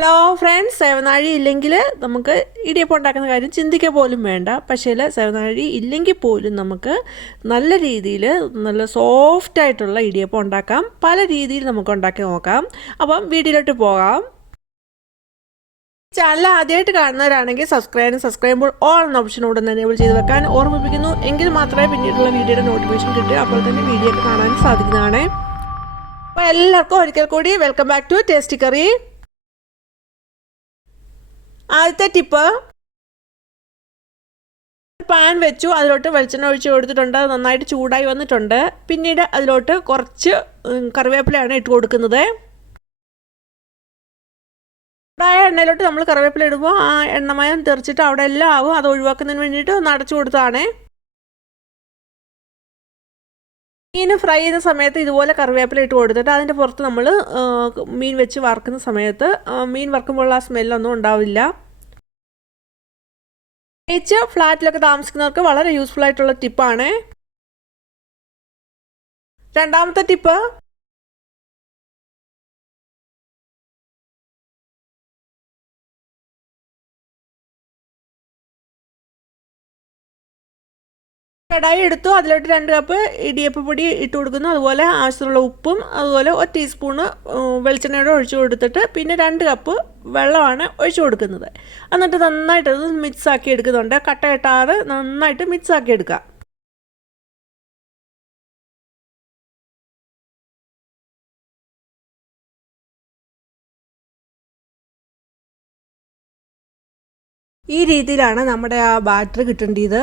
Hello friends സേവനാഴി ഇല്ലെങ്കിൽ നമുക്ക് ഇടിയപ്പം ഉണ്ടാക്കുന്ന കാര്യം ചിന്തിക്കുക പോലും വേണ്ട. പക്ഷേ സേവനാഴി ഇല്ലെങ്കിൽ പോലും നമുക്ക് നല്ല രീതിയിൽ നല്ല സോഫ്റ്റായിട്ടുള്ള ഇടിയപ്പം ഉണ്ടാക്കാം. പല രീതിയിൽ നമുക്ക് ഉണ്ടാക്കി നോക്കാം. അപ്പം വീട്ടിലോട്ട് പോകാം. ചാനൽ ആദ്യമായിട്ട് കാണുന്നവരാണെങ്കിൽ സബ്സ്ക്രൈബ് സബ്സ്ക്രൈബ് ചെയ്യുമ്പോൾ ഓൾ എന്ന ഓപ്ഷൻ ഉടൻ എനേബിൾ ചെയ്ത് വെക്കാൻ ഓർമ്മിപ്പിക്കുന്നു. എങ്കിൽ മാത്രമേ പിന്നീടുള്ള വീഡിയോയുടെ നോട്ടിഫിക്കേഷൻ കിട്ടൂ. അപ്പോൾ തന്നെ വീഡിയോ ഒക്കെ കാണാൻ സാധിക്കുന്നതാണ്. അപ്പോൾ എല്ലാവർക്കും ഒരിക്കൽ കൂടി welcome back to tasty curry ആദ്യത്തെ ടിപ്പ് പാൻ വെച്ചു അതിലോട്ട് വെളിച്ചെണ്ണ ഒഴിച്ച് കൊടുത്തിട്ടുണ്ട് നന്നായിട്ട് ചൂടായി വന്നിട്ടുണ്ട്. പിന്നീട് അതിലോട്ട് കുറച്ച് കറിവേപ്പിലയാണ് ഇട്ട് കൊടുക്കുന്നത്. ചൂടായ എണ്ണയിലോട്ട് നമ്മൾ കറിവേപ്പില ഇടുമ്പോൾ ആ എണ്ണമയം തെറിച്ചിട്ട് അവിടെ എല്ലാം ആവും. അത് ഒഴിവാക്കുന്നതിന് വേണ്ടിയിട്ട് ഒന്ന് അടച്ചു കൊടുത്തതാണേ. മീൻ ഫ്രൈ ചെയ്യുന്ന സമയത്ത് ഇതുപോലെ കറിവേപ്പില ഇട്ട് കൊടുത്തിട്ട് അതിന്റെ പുറത്ത് നമ്മൾ മീൻ വെച്ച് വറുക്കുന്ന സമയത്ത് മീൻ വറുക്കുമ്പോൾ ആ സ്മെല്ലൊന്നും ഉണ്ടാവില്ല. പ്രത്യേകിച്ച് ഫ്ലാറ്റിലൊക്കെ താമസിക്കുന്നവർക്ക് വളരെ യൂസ്ഫുൾ ആയിട്ടുള്ള ടിപ്പാണ് രണ്ടാമത്തെ ടിപ്പ് കടായി എടുത്തു. അതിലോട്ട് രണ്ട് കപ്പ് ഇടിയപ്പ പൊടി ഇട്ട് കൊടുക്കുന്നു. അതുപോലെ ആവശ്യത്തിനുള്ള ഉപ്പും അതുപോലെ ഒരു ടീസ്പൂണ് വെളിച്ചെണ്ണയുടെ ഒഴിച്ചു കൊടുത്തിട്ട് പിന്നെ രണ്ട് കപ്പ് വെള്ളമാണ് ഒഴിച്ചു കൊടുക്കുന്നത്. എന്നിട്ട് നന്നായിട്ട് അത് മിക്സ് ആക്കി എടുക്കുന്നുണ്ട്. കട്ട കെട്ടാതെ നന്നായിട്ട് മിക്സ് ആക്കി എടുക്കുക. ഈ രീതിയിലാണ് നമ്മുടെ ആ ബാറ്റർ കിട്ടേണ്ടത്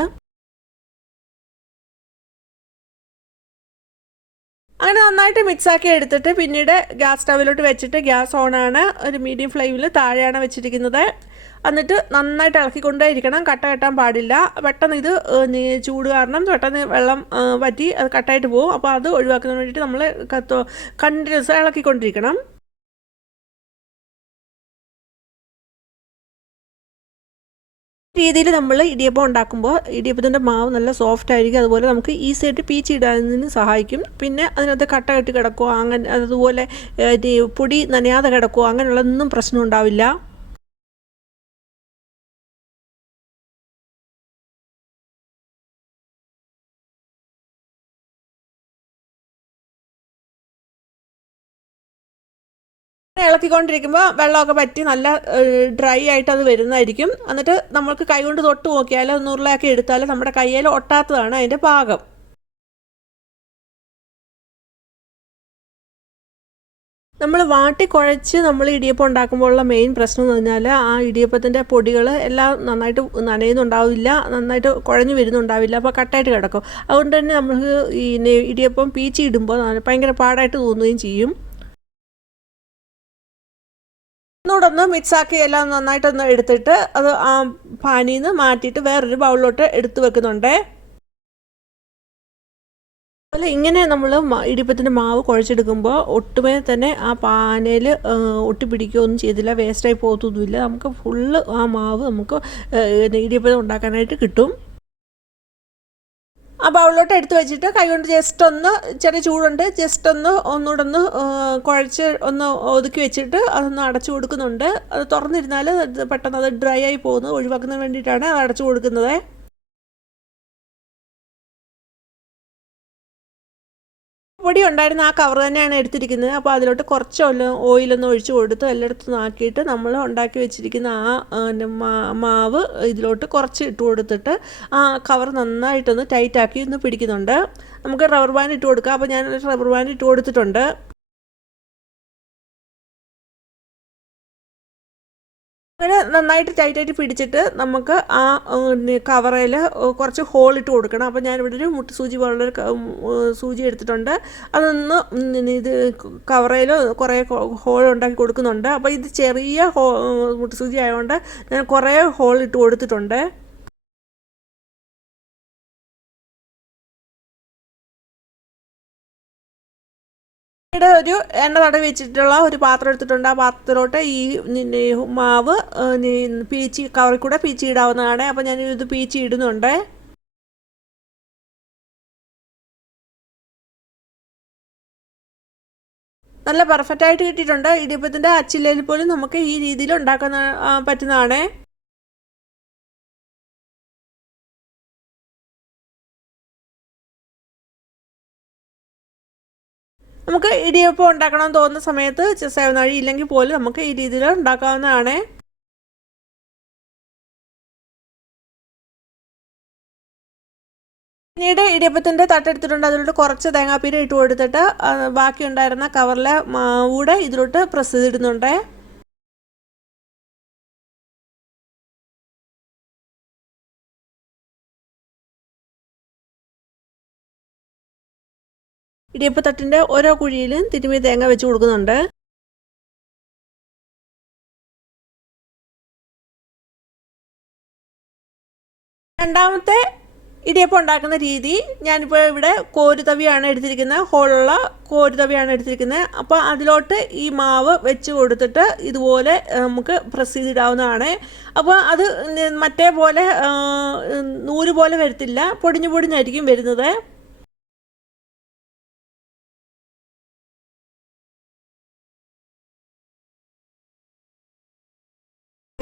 അങ്ങനെ നന്നായിട്ട് മിക്സ് ആക്കി എടുത്തിട്ട് പിന്നീട് ഗ്യാസ് സ്റ്റവിലോട്ട് വെച്ചിട്ട് ഗ്യാസ് ഓണാണ്. ഒരു മീഡിയം ഫ്ലെയിമിൽ താഴെയാണ് വെച്ചിരിക്കുന്നത്. എന്നിട്ട് നന്നായിട്ട് ഇളക്കിക്കൊണ്ടേ ഇരിക്കണം കട്ട കെട്ടാൻ പാടില്ല. പെട്ടെന്ന് ഇത് ചൂട് കാരണം പെട്ടെന്ന് വെള്ളം വറ്റി അത് കട്ടായിട്ട് പോകും അപ്പോൾ അത് ഒഴിവാക്കുന്നതിന് വേണ്ടിയിട്ട് നമ്മൾ കത്തോ കണ്ടിന്യൂസ് ഇളക്കിക്കൊണ്ടിരിക്കണം. രീതിയിൽ നമ്മൾ ഇടിയപ്പം ഉണ്ടാക്കുമ്പോൾ ഇടിയപ്പത്തിന്റെ മാവ് നല്ല സോഫ്റ്റ് ആയിരിക്കും. അതുപോലെ നമുക്ക് ഈസി ആയിട്ട് പീച്ച് ഇടാനതിന് സഹായിക്കും. പിന്നെ അതിനകത്ത് കട്ട കെട്ടി കിടക്കുകയോ അങ്ങനെ അതുപോലെ പൊടി നനയാതെ കിടക്കുകയോ അങ്ങനെയുള്ളതൊന്നും പ്രശ്നം ഉണ്ടാവില്ല. ഇളക്കിക്കൊണ്ടിരിക്കുമ്പോൾ വെള്ളമൊക്കെ പറ്റി നല്ല ഡ്രൈ ആയിട്ട് അത് വരുന്നതായിരിക്കും. എന്നിട്ട് നമ്മൾക്ക് കൈ കൊണ്ട് തൊട്ട് നോക്കിയാലോ നൂറിലാക്കി എടുത്താലോ നമ്മുടെ കയ്യിൽ ഒട്ടാത്തതാണ് അതിന്റെ പാകം. നമ്മൾ വാട്ടി കുഴച്ച് നമ്മൾ ഇടിയപ്പം ഉണ്ടാക്കുമ്പോഴുള്ള മെയിൻ പ്രശ്നം എന്ന് പറഞ്ഞാൽ ആ ഇടിയപ്പത്തിന്റെ പൊടികൾ എല്ലാം നന്നായിട്ട് നനയുന്നുണ്ടാവില്ല നന്നായിട്ട് കുഴഞ്ഞു വരുന്നുണ്ടാവില്ല അപ്പോൾ കട്ടായിട്ട് കിടക്കും. അതുകൊണ്ട് തന്നെ നമുക്ക് ഈ ഇടിയപ്പം പീച്ചി ഇടുമ്പോൾ ഭയങ്കര പാടായിട്ട് തോന്നുകയും ചെയ്യും. ഒന്നുകൂടെ ഒന്ന് മിക്സാക്കി എല്ലാം നന്നായിട്ടൊന്ന് എടുത്തിട്ട് അത് ആ നിന്ന് മാറ്റിയിട്ട് വേറൊരു ബൗളിലോട്ട് എടുത്തു വെക്കുന്നുണ്ട്. അതുപോലെ ഇങ്ങനെ നമ്മൾ ഇടിപ്പത്തിന്റെ മാവ് കുഴച്ചെടുക്കുമ്പോൾ ഒട്ടുമേ തന്നെ ആ പാനയിൽ ഒട്ടിപ്പിടിക്കുകയൊന്നും ചെയ്തില്ല വേസ്റ്റായി പോകത്തൊന്നുമില്ല. നമുക്ക് ഫുള്ള് ആ മാവ് നമുക്ക് ഇടിയപ്പം ഉണ്ടാക്കാനായിട്ട് കിട്ടും. ആ ബൗളിലോട്ട് എടുത്ത് വെച്ചിട്ട് കൈകൊണ്ട് ജസ്റ്റ് ഒന്ന് ചെറിയ ചൂടുണ്ട് ജസ്റ്റ് ഒന്ന് ഒന്നുകൂടെ ഒന്ന് കുഴച്ച് ഒന്ന് ഒതുക്കി വെച്ചിട്ട് അതൊന്ന് അടച്ചു കൊടുക്കുന്നുണ്ട്. അത് തുറന്നിരുന്നാൽ പെട്ടെന്ന് അത് ഡ്രൈ ആയി പോകുന്നത് ഒഴിവാക്കുന്നതിന് വേണ്ടിയിട്ടാണ് അടച്ചു കൊടുക്കുന്നത്. പൊടി ഉണ്ടായിരുന്ന ആ കവർ തന്നെയാണ് എടുത്തിരിക്കുന്നത്. അപ്പോൾ അതിലോട്ട് കുറച്ച് ഓയിലൊന്ന് ഒഴിച്ച് കൊടുത്ത് എല്ലായിടത്തും ആക്കിയിട്ട് നമ്മൾ ഉണ്ടാക്കി വെച്ചിരിക്കുന്ന ആ മാവ് ഇതിലോട്ട് കുറച്ച് ഇട്ട് കൊടുത്തിട്ട് ആ കവർ നന്നായിട്ടൊന്ന് ടൈറ്റാക്കി ഒന്ന് പിടിക്കുന്നുണ്ട്. നമുക്ക് റബ്ബർ ബാൻഡ് ഇട്ട് കൊടുക്കാം. അപ്പോൾ ഞാൻ റബ്ബർ ബാൻഡ് ഇട്ട് കൊടുത്തിട്ടുണ്ട്. അങ്ങനെ നന്നായിട്ട് ടൈറ്റായിട്ട് പിടിച്ചിട്ട് നമുക്ക് ആ കവറയിൽ കുറച്ച് ഹോൾ ഇട്ട് കൊടുക്കണം. അപ്പോൾ ഞാനിവിടെ ഒരു മുട്ട് സൂചി പോലുള്ളൊരു സൂചി എടുത്തിട്ടുണ്ട്. അതൊന്ന് ഇത് കവറയിൽ കുറേ ഹോൾ ഉണ്ടാക്കി കൊടുക്കുന്നുണ്ട്. അപ്പോൾ ഇത് ചെറിയ ഹോ മുട്ട് സൂചി ആയതുകൊണ്ട് ഞാൻ കുറേ ഹോൾ ഇട്ട് കൊടുത്തിട്ടുണ്ട്. പിന്നീട് ഒരു എണ്ണ തടവി വെച്ചിട്ടുള്ള ഒരു പാത്രം എടുത്തിട്ടുണ്ട്. ആ പാത്രത്തിലോട്ട് ഈ മാവ് പീച്ചി കവറിൽ കൂടെ പീച്ചി ഇടാവുന്നതാണ്. അപ്പോൾ ഞാൻ ഇത് പീച്ചി ഇടുന്നുണ്ട്. നല്ല പെർഫെക്റ്റ് ആയിട്ട് കിട്ടിയിട്ടുണ്ട്. ഇടിയപ്പത്തിന്റെ അച്ചില്ലയിൽ പോലും നമുക്ക് ഈ രീതിയിൽ ഉണ്ടാക്കാൻ പറ്റുന്നതാണ്. നമുക്ക് ഇടിയപ്പം ഉണ്ടാക്കണം തോന്നുന്ന സമയത്ത് സേവനാഴി ഇല്ലെങ്കിൽ പോലും നമുക്ക് ഈ രീതിയിൽ ഉണ്ടാക്കാവുന്നതാണ്. പിന്നീട് ഇടിയപ്പത്തിന്റെ തട്ടെടുത്തിട്ടുണ്ട്. അതിലോട്ട് കുറച്ച് തേങ്ങാപ്പീര ഇട്ട് കൊടുത്തിട്ട് ബാക്കി ഉണ്ടായിരുന്ന കവറിലെ കൂടെ ഇതിലോട്ട് പ്രസ് ചെയ്തിടുന്നുണ്ട്. ഇടിയപ്പത്തട്ടിന്റെ ഓരോ കുഴിയിലും തിരുമി തേങ്ങ വെച്ച് കൊടുക്കുന്നുണ്ട്. രണ്ടാമത്തെ ഇടിയപ്പം ഉണ്ടാക്കുന്ന രീതി ഞാനിപ്പോൾ ഇവിടെ കോരുതവിയാണ് എടുത്തിരിക്കുന്നത്. ഹോളുള്ള കോരുതവിയാണ് എടുത്തിരിക്കുന്നത്. അപ്പോൾ അതിലോട്ട് ഈ മാവ് വെച്ച് കൊടുത്തിട്ട് ഇതുപോലെ നമുക്ക് പ്രസ് ചെയ്തിടാവുന്നതാണ്. അപ്പോൾ അത് മറ്റേ പോലെ നൂൽ പോലെ വരത്തില്ല. പൊടിഞ്ഞു പൊടിഞ്ഞായിരിക്കും വരുന്നത്.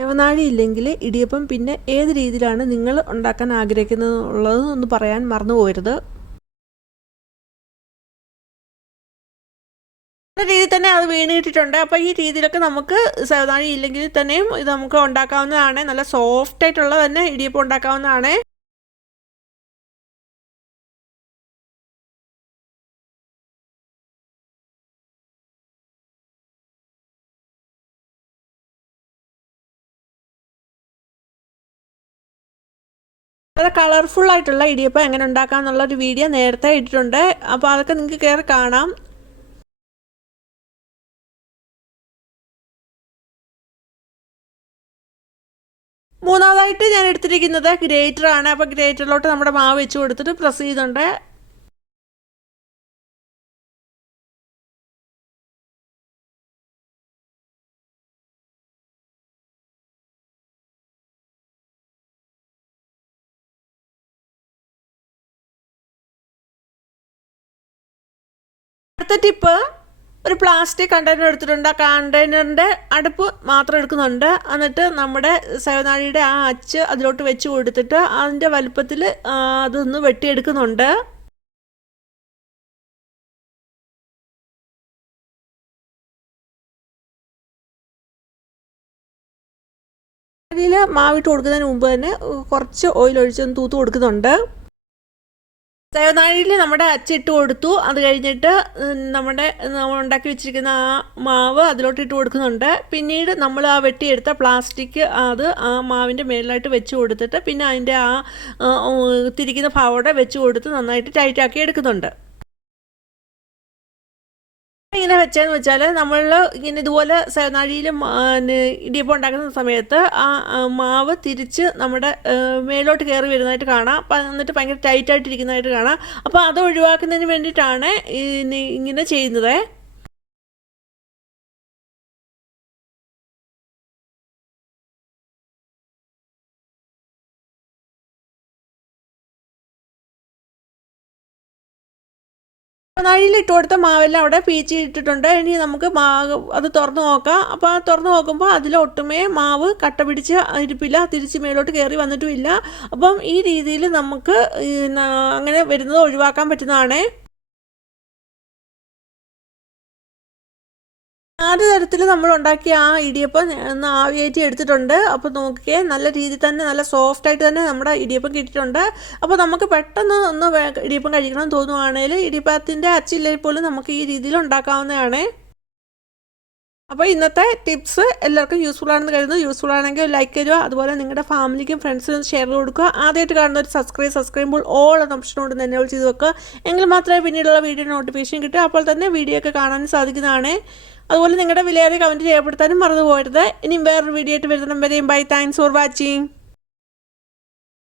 ദേവനാഴി ഇല്ലെങ്കിൽ ഇടിയപ്പം പിന്നെ ഏത് രീതിയിലാണ് നിങ്ങൾ ഉണ്ടാക്കാൻ ആഗ്രഹിക്കുന്നത് ഒന്ന് പറയാൻ മറന്നു പോകരുത്. രീതിയിൽ തന്നെ അത് വീണിട്ടിട്ടുണ്ട്. അപ്പോൾ ഈ രീതിയിലൊക്കെ നമുക്ക് സേവനാഴി ഇല്ലെങ്കിൽ തന്നെയും ഇത് നമുക്ക് ഉണ്ടാക്കാവുന്നതാണ്. നല്ല സോഫ്റ്റ് ആയിട്ടുള്ള തന്നെ ഇടിയപ്പം ഉണ്ടാക്കാവുന്നതാണ്. വളരെ കളർഫുൾ ആയിട്ടുള്ള ഇടിയപ്പം എങ്ങനെ ഉണ്ടാക്കാം എന്നുള്ള ഒരു വീഡിയോ നേരത്തെ ഇട്ടിട്ടുണ്ട്. അപ്പോൾ അതൊക്കെ നിങ്ങൾക്ക് കയറി കാണാം. മൂന്നാമതായിട്ട് ഞാൻ എടുത്തിരിക്കുന്നത് ഗ്രേറ്ററാണ്. അപ്പോൾ ഗ്രേറ്ററിലോട്ട് നമ്മുടെ മാവ് വെച്ച് കൊടുത്തിട്ട് പ്രസ് ചെയ്യുന്നുണ്ട് അടുത്ത ടിപ്പ് ഒരു പ്ലാസ്റ്റിക് കണ്ടെയ്നർ എടുത്തിട്ടുണ്ട്. ആ കണ്ടെയ്നറിന്റെ അടുപ്പ് മാത്രം എടുക്കുന്നുണ്ട്. എന്നിട്ട് നമ്മുടെ സേവനാഴിയുടെ ആ അച്ച് അതിലോട്ട് വെച്ച് കൊടുത്തിട്ട് അതിന്റെ വലുപ്പത്തിൽ അതൊന്ന് വെട്ടിയെടുക്കുന്നുണ്ട്. മാവിട്ട് കൊടുക്കുന്നതിന് മുമ്പ് തന്നെ കുറച്ച് ഓയിൽ ഒഴിച്ചൊന്ന് തൂത്ത് കൊടുക്കുന്നുണ്ട്. സേവനാഴിയിൽ നമ്മുടെ അച്ചിട്ട് കൊടുത്തു. അത് കഴിഞ്ഞിട്ട് നമ്മുടെ ഉണ്ടാക്കി വെച്ചിരിക്കുന്ന ആ മാവ് അതിലോട്ട് ഇട്ട് കൊടുക്കുന്നുണ്ട്. പിന്നീട് നമ്മൾ ആ വെട്ടിയെടുത്ത പ്ലാസ്റ്റിക് അത് ആ മാവിന്റെ മേളിലായിട്ട് വെച്ച് കൊടുത്തിട്ട് പിന്നെ അതിന്റെ ആ തിരിക്കുന്ന ഭാവോടെ വെച്ച് കൊടുത്ത് നന്നായിട്ട് ടൈറ്റാക്കി എടുക്കുന്നുണ്ട്. ഇങ്ങനെ വെച്ചതെന്ന് വെച്ചാൽ നമ്മൾ ഇങ്ങനെ ഇതുപോലെ സേവനാഴിയിൽ ഇടിയപ്പം ഉണ്ടാക്കുന്ന സമയത്ത് ആ മാവ് തിരിച്ച് നമ്മുടെ മേലോട്ട് കയറി വരുന്നതായിട്ട് കാണാം. എന്നിട്ട് ഭയങ്കര ടൈറ്റായിട്ടിരിക്കുന്നതായിട്ട് കാണാം. അപ്പോൾ അത് ഒഴിവാക്കുന്നതിന് വേണ്ടിയിട്ടാണ് ഇങ്ങനെ ചെയ്യുന്നത്. നഴിയിലിട്ട് കൊടുത്ത മാവെല്ലാം അവിടെ പീച്ചി ഇട്ടിട്ടുണ്ട് ഇനി നമുക്ക് മാവ് അത് തുറന്ന് നോക്കാം. അപ്പോൾ തുറന്ന് നോക്കുമ്പോൾ അതിലൊട്ടുമേ മാവ് കട്ട പിടിച്ച് ഇരിപ്പില്ല. തിരിച്ച് മേലോട്ട് കയറി വന്നിട്ടുമില്ല. അപ്പം ഈ രീതിയിൽ നമുക്ക് അങ്ങനെ വരുന്നത് ഒഴിവാക്കാൻ പറ്റുന്നതാണേ. നാല് തരത്തിൽ നമ്മൾ ഉണ്ടാക്കിയ ആ ഇടിയപ്പം ഒന്ന് ആവിയേറ്റി എടുത്തിട്ടുണ്ട്. അപ്പോൾ നോക്കിയേ നല്ല രീതിയിൽ തന്നെ നല്ല സോഫ്റ്റ് ആയിട്ട് തന്നെ നമ്മുടെ ഇടിയപ്പം കിട്ടിയിട്ടുണ്ട്. അപ്പോൾ നമുക്ക് പെട്ടെന്ന് ഒന്ന് ഇടിയപ്പം കഴിക്കണം തോന്നുവാണെങ്കിൽ ഇടിയപ്പത്തിന്റെ അച്ചില്ലെങ്കിൽ പോലും നമുക്ക് ഈ രീതിയിൽ ഉണ്ടാക്കാവുന്നതാണ്. അപ്പോൾ ഇന്നത്തെ ടിപ്സ് എല്ലാവർക്കും യൂസ്ഫുൾ ആണെന്ന് കരുതുന്നു. യൂസ്ഫുൾ ആണെങ്കിൽ ലൈക്ക് ചെയ്യുക അതുപോലെ നിങ്ങളുടെ ഫാമിലിക്കും ഫ്രണ്ട്സിനും ഷെയർ കൊടുക്കുക. ആദ്യമായിട്ട് കാണുന്ന ഒരു സബ്സ്ക്രൈബ് സബ്സ്ക്രൈബ് ചെയ്യുമ്പോൾ ഓൾ എന്ന കൊണ്ട് തന്നെ ചെയ്ത് വെക്കുക. എങ്കിൽ മാത്രമേ പിന്നീടുള്ള വീഡിയോ നോട്ടിഫിക്കേഷൻ കിട്ടുക അപ്പോൾ തന്നെ വീഡിയോ ഒക്കെ കാണാൻ സാധിക്കുന്നതാണ്. അതുപോലെ നിങ്ങളുടെ വിലയേറിയ കമന്റ് രേഖപ്പെടുത്താനും മറന്നു പോകരുത് ഇനിയും വേറൊരു വീഡിയോ ആയിട്ട് വരുന്ന ബൈ താങ്ക്സ് ഫോർ വാച്ചിങ്